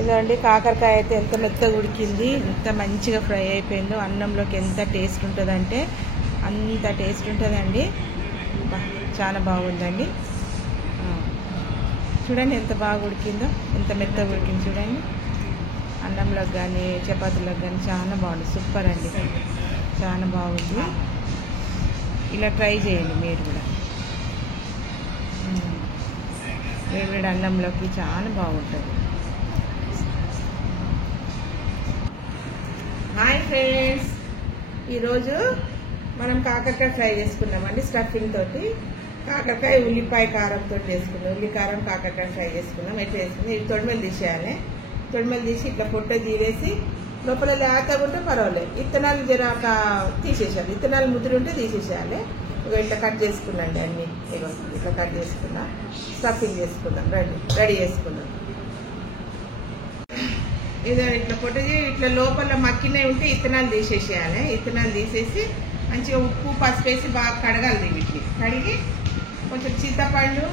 ఇదండి కాకరకాయ అయితే ఎంత మెత్తగా ఉడికింది, ఎంత మంచిగా ఫ్రై అయిపోయిందో. అన్నంలోకి ఎంత టేస్ట్ ఉంటుందంటే అంత టేస్ట్ ఉంటుందండి. చాలా బాగుందండి. చూడండి ఎంత బాగా ఉడికిందో, ఎంత మెత్తగా ఉడికింది చూడండి. అన్నంలోకి కానీ చపాతీలోకి కానీ చాలా బాగుంది. సూపర్ అండి, చాలా బాగుంది. ఇలా ట్రై చేయండి మీరు కూడా. వేడి అన్నంలోకి చాలా బాగుంటుంది. హాయ్ ఫ్రెండ్స్, ఈరోజు మనం కాకరకాయ ఫ్రై చేసుకున్నామండి. స్టఫింగ్ తోటి కాకరకాయ ఉల్లిపాయ కారంతో చేసుకున్నాం. ఉల్లి కారం కాకరకాయ ఫ్రై చేసుకున్నాం. ఎట్లా చేసుకున్నాం, ఇది తొడిమెలు తీసేయాలి. తొడిమెలు తీసి ఇట్లా పొట్ట తీరేసి లోపల లేతగా ఉంటే పర్వాలేదు, ఇత్తనాలు జర తీసేసేయాలి. ఇత్తనాలు ముద్ర ఉంటే తీసేసేయాలి. ఇట్లా కట్ చేసుకున్నాండి అన్ని. ఇట్లా కట్ చేసుకున్నా, స్టఫింగ్ చేసుకుందాం. రెడీ చేసుకుందాం. ఇదో ఇట్లా పొట్టది ఇట్లా లోపల మక్కినవి ఉంటే ఇత్తనాలు తీసేసేయాలి. ఇత్తనాలు తీసేసి మంచిగా ఉప్పు పసుపు వేసి బాగా కడగాలి. వీటిని కడిగి కొంచెం చింతపండు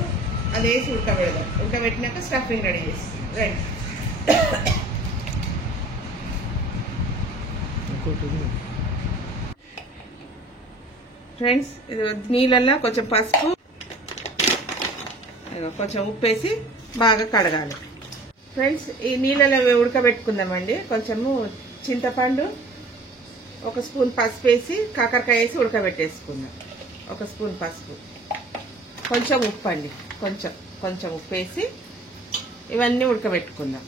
అది వేసి ఉడకబెడదాం. ఉడకబెట్టినాక స్టఫింగ్ రెడీ చేసి ఫ్రెండ్స్, ఇది నీళ్ళల్లో కొంచెం పసుపు కొంచెం ఉప్పు వేసి బాగా కడగాలి. ఫ్రెండ్స్, ఈ నీళ్ళలో ఉడకబెట్టుకుందామండి. కొంచెము చింతపండు, ఒక స్పూన్ పసుపు వేసి కాకరకాయ వేసి ఉడకబెట్టేసుకుందాం. ఒక స్పూన్ పసుపు, కొంచెం ఉప్పు అండి, కొంచెం ఉప్పు వేసి ఇవన్నీ ఉడకబెట్టుకుందాం.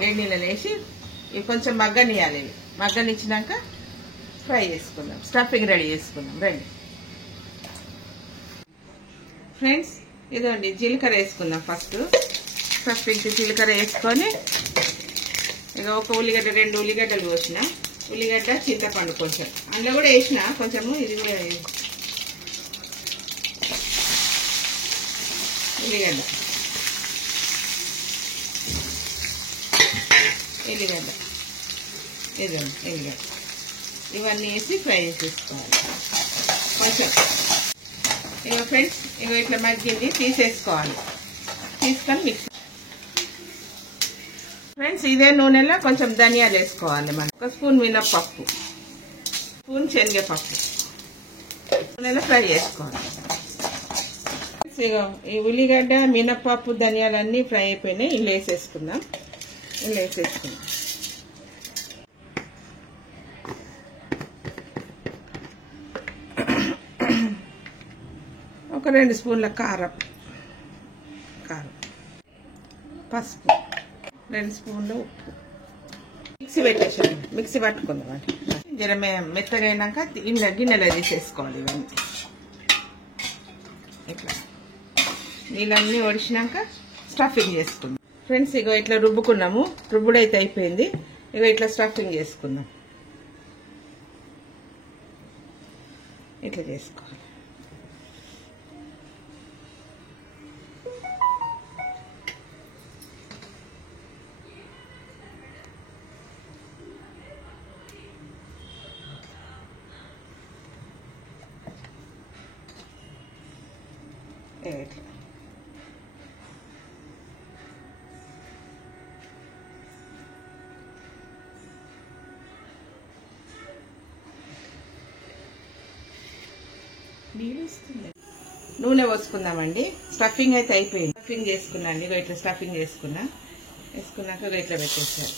వేడి నీళ్ళలో వేసి ఇవి కొంచెం మగ్గనియాలి. మగ్గనిచ్చినాక ఫ్రై చేసుకుందాం. స్టఫింగ్ రెడీ చేసుకుందాం. రండి ఫ్రెండ్స్, ఇదండి జీలకర్ర వేసుకుందాం. ఫస్ట్ స్టఫింగ్ జీలకర్ర వేసుకొని ఇక ఒక ఉల్లిగడ్డ 2 ఉల్లిగడ్డలు కోసిన, ఉల్లిగడ్డ చింతపండు కొంచెం అందులో కూడా వేసిన, కొంచెము ఇది కూడా ఉల్లిగడ్డ ఎల్లిగడ్డ ఇవన్నీ వేసి ఫ్రై చేసేసుకోవాలి కొంచెం. ఇక ఫ్రెండ్స్, ఇక ఇట్లా మగ్గింది తీసేసుకోవాలి. తీసుకొని మిక్స్. ఫ్రెండ్స్, ఇదే నూనెలో కొంచెం ధనియాలు వేసుకోవాలి. మనం ఒక స్పూన్ మినప్పప్పు, స్పూన్ శనగపప్పు నూనెలో ఫ్రై చేసుకోవాలి. ఇక ఈ ఉల్లిగడ్డ మినప్పప్పు ధనియాలన్నీ ఫ్రై అయిపోయినాయి. ఇలా వేసేసుకుందాం. ఒక 2 స్పూన్ల కారం, పసుపు, 2 స్పూన్ల ఉప్పు. మిక్సీ పెట్టేసాను. మిక్సీ పట్టుకుందాం అండి. జర మెత్తగా అయినాక గిన్నెలో తీసేసుకోవాలి. ఇవన్నీ ఇట్లా నీళ్ళన్నీ ఒడిచినాక స్టఫింగ్ చేసుకుందాం. ఫ్రెండ్స్, ఇగో ఇట్లా రుబ్బుకున్నాము. రుబ్బుడైతే అయిపోయింది. ఇగో ఇట్లా స్టఫింగ్ చేసుకుందాం. ఇట్లా చేసుకోవాలి. ఇట్లా నూనె పోసుకుందామండి. స్టఫింగ్ అయితే అయిపోయింది. స్టఫింగ్ చేసుకున్నా అండి. ఇట్లా స్టఫింగ్ వేసుకున్నాక ఇట్లా పెట్టేసారు.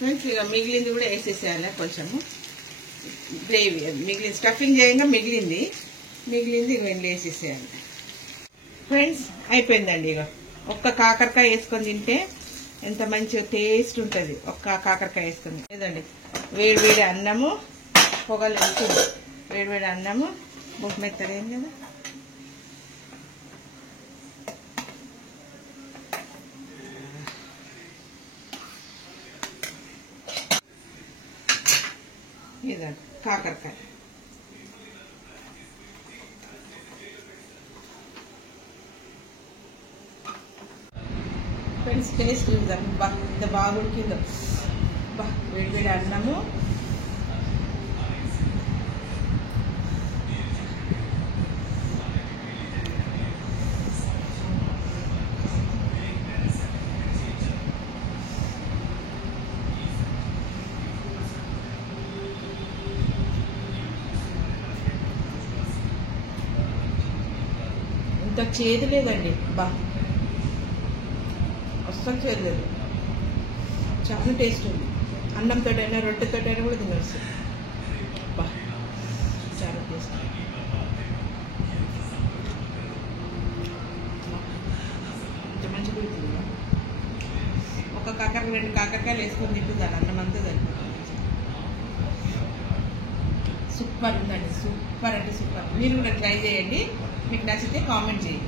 ఫ్రెండ్స్, ఇక మిగిలింది కూడా వేసేసేయాలి. కొంచెము గ్రేవీ మిగిలింది, స్టఫింగ్ చేయంగా మిగిలింది ఇక వేసేసేయాలి. ఫ్రెండ్స్, అయిపోయిందండి. ఇక ఒక్క కాకరకాయ వేసుకొని తింటే ఎంత మంచిగా టేస్ట్ ఉంటుంది. ఒక్క కాకరకాయ వేసుకొని లేదండి. వేడి అన్నము పొగలు వెళ్తుంది. వేడి అన్నము బుక్ మెత్తగా ఏం కదా. ఇదండి కాకరకాయ. ఫ్రెండ్స్ టేస్ట్ చూద్దాం. బా ఇంత బాగా ఉడికిందో. బా వేడి వేడి అన్నము, ఇంత చేదు లేదండి. బా అస్సలు చేదు లేదు, చాలా టేస్ట్ ఉంది. అన్నంతో అయినా రొట్టెతో అయినా కూడా తినవచ్చు. బా చాలా టేస్ట్. ఇంత మంచిగా ఉడుతుంది. ఒక కాకరకాయ 2 కాకరకాయలు వేసుకొని తింటుందాన్ని, అన్నం అంతా సరిపోతుంది. సూపర్ ఉందండి, సూపర్ అంటే సూపర్. మీరు కూడా ట్రై చేయండి. మీకు నచ్చితే కామెంట్ చేయండి.